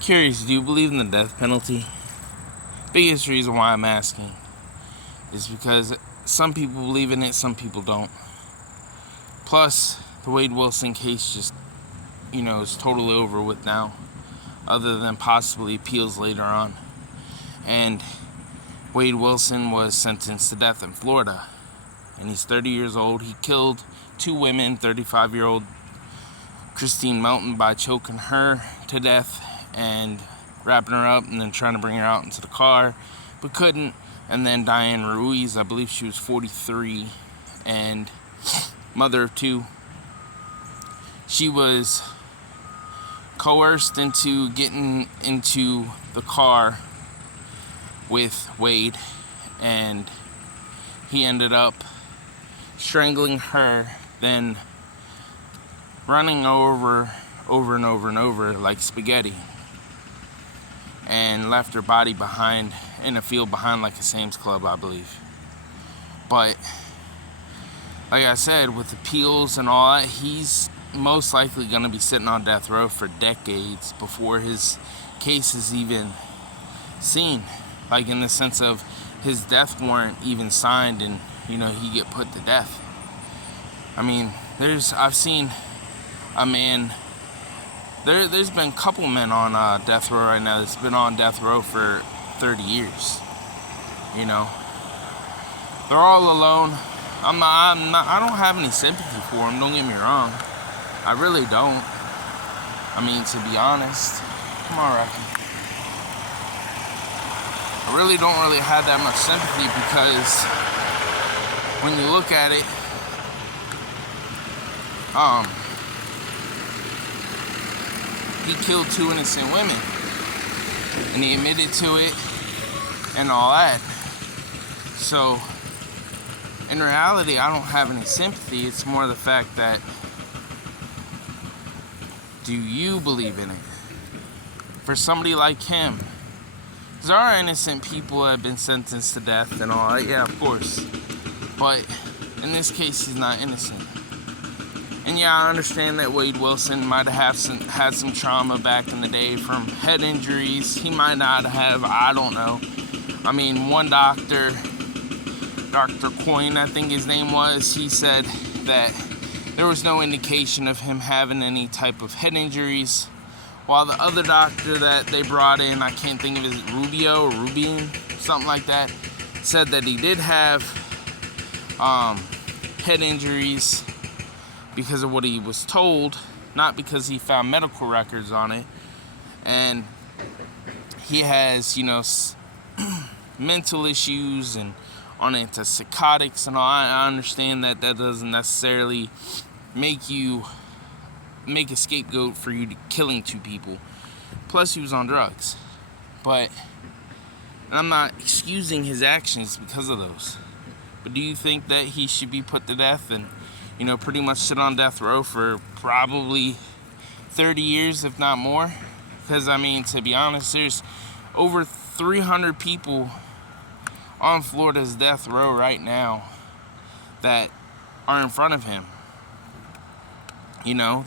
curious, do you believe in the death penalty? Biggest reason why I'm asking is because some people believe in it, some people don't. Plus, the Wade Wilson case just, is totally over with now, other than possibly appeals later on. And Wade Wilson was sentenced to death in Florida, and he's 30 years old. He killed two women, 35-year-old Christine Melton, by choking her to death and wrapping her up and then trying to bring her out into the car, but couldn't. And then Diane Ruiz, I believe she was 43 and mother of two. She was coerced into getting into the car with Wade, and he ended up strangling her, then running over and over like spaghetti, and left her body behind in a field behind, like a Sam's Club, I believe. But like I said, with appeals and all that, he's most likely going to be sitting on death row for decades before his case is even seen, like in the sense of his death warrant even signed and he get put to death. I mean, I've seen a man, there's been a couple men on death row right now that's been on death row for 30 years. They're all alone. I don't have any sympathy for them, don't get me wrong. I really don't. I mean, to be honest. Come on, Rocky. I really don't have that much sympathy, because when you look at it, he killed two innocent women, and he admitted to it and all that. So in reality, I don't have any sympathy. It's more the fact that, do you believe in it? For somebody like him, there are innocent people that have been sentenced to death and all that, yeah, of course. But in this case, he's not innocent. And yeah, I understand that Wade Wilson might have had some trauma back in the day from head injuries. He might not have, I don't know. I mean, one doctor, Dr. Coyne, I think his name was, he said that there was no indication of him having any type of head injuries. While the other doctor that they brought in, I can't think of his, Rubin, something like that, said that he did have head injuries because of what he was told, not because he found medical records on it. And he has, mental issues and on antipsychotics and all. I understand that doesn't necessarily make a scapegoat for you killing two people. Plus, he was on drugs. But, and I'm not excusing his actions because of those. But do you think that he should be put to death and, pretty much sit on death row for probably 30 years, if not more? Because, I mean, to be honest, there's over 300 people on Florida's death row right now that are in front of him.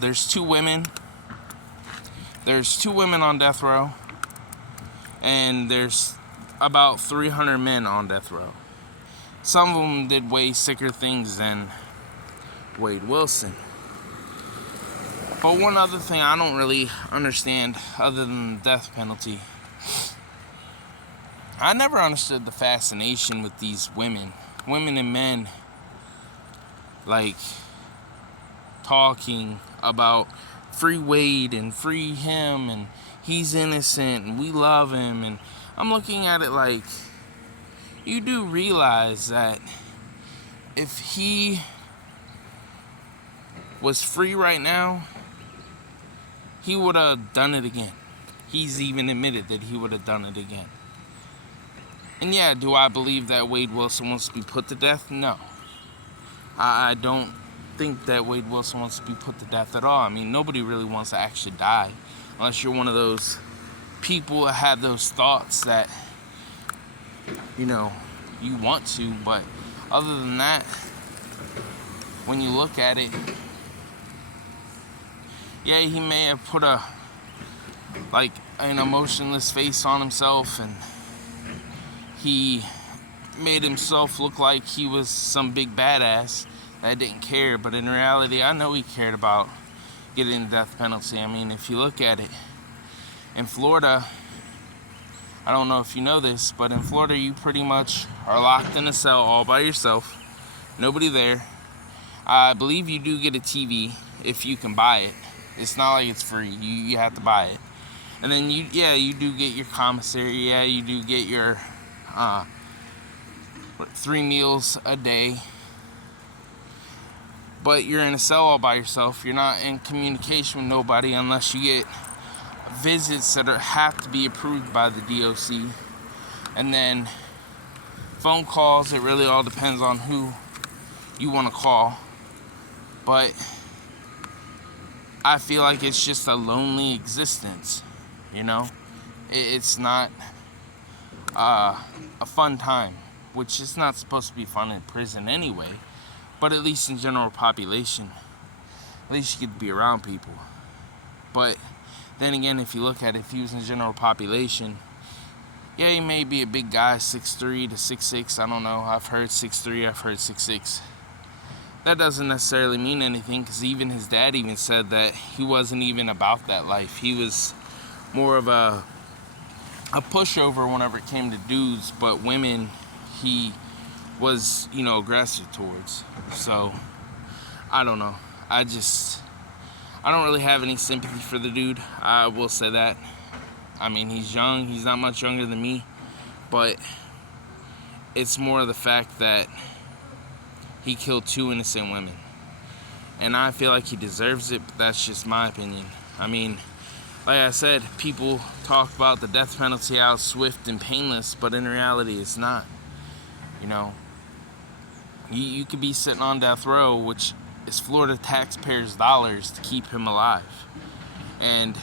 There's two women. There's two women on death row. And there's about 300 men on death row. Some of them did way sicker things than Wade Wilson. But one other thing I don't really understand, other than the death penalty, I never understood the fascination with these women and men, like, talking about free Wade and free him and he's innocent and we love him. And I'm looking at it like, you do realize that if he was free right now, he would have done it again. He's even admitted that he would have done it again. And yeah, do I believe that Wade Wilson wants to be put to death? No. I don't think that Wade Wilson wants to be put to death at all. I mean, nobody really wants to actually die, unless you're one of those people that have those thoughts that, you want to. But other than that, when you look at it, yeah, he may have put a like an emotionless face on himself, and he made himself look like he was some big badass that didn't care. But in reality, I know he cared about getting the death penalty. I mean, if you look at it, in Florida, I don't know if you know this, but in Florida, you pretty much are locked in a cell all by yourself. Nobody there. I believe you do get a TV if you can buy it. It's not like it's free. You have to buy it. And then you do get your commissary. Yeah, you do get your 3 meals a day. But you're in a cell all by yourself. You're not in communication with nobody unless you get visits that have to be approved by the DOC. And then phone calls. It really all depends on who you want to call. But I feel like it's just a lonely existence, you know? It's not a fun time, which is not supposed to be fun in prison anyway, but at least in general population, at least you get to be around people. But then again, if you look at it, if he was in general population, yeah, he may be a big guy, 6'3" to 6'6", I don't know, I've heard 6'3", I've heard 6'6". That doesn't necessarily mean anything, because even his dad even said that he wasn't even about that life. He was more of a pushover whenever it came to dudes, but women he was, aggressive towards. So, I don't know. I don't really have any sympathy for the dude. I will say that. I mean, he's young. He's not much younger than me. But it's more of the fact that he killed 2 innocent women. And I feel like he deserves it, but that's just my opinion. I mean, like I said, people talk about the death penalty how swift and painless, but in reality, it's not. You could be sitting on death row, which is Florida taxpayers' dollars to keep him alive. And,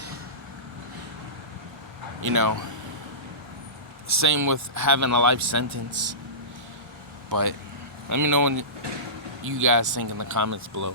same with having a life sentence. But let me know what you guys think in the comments below.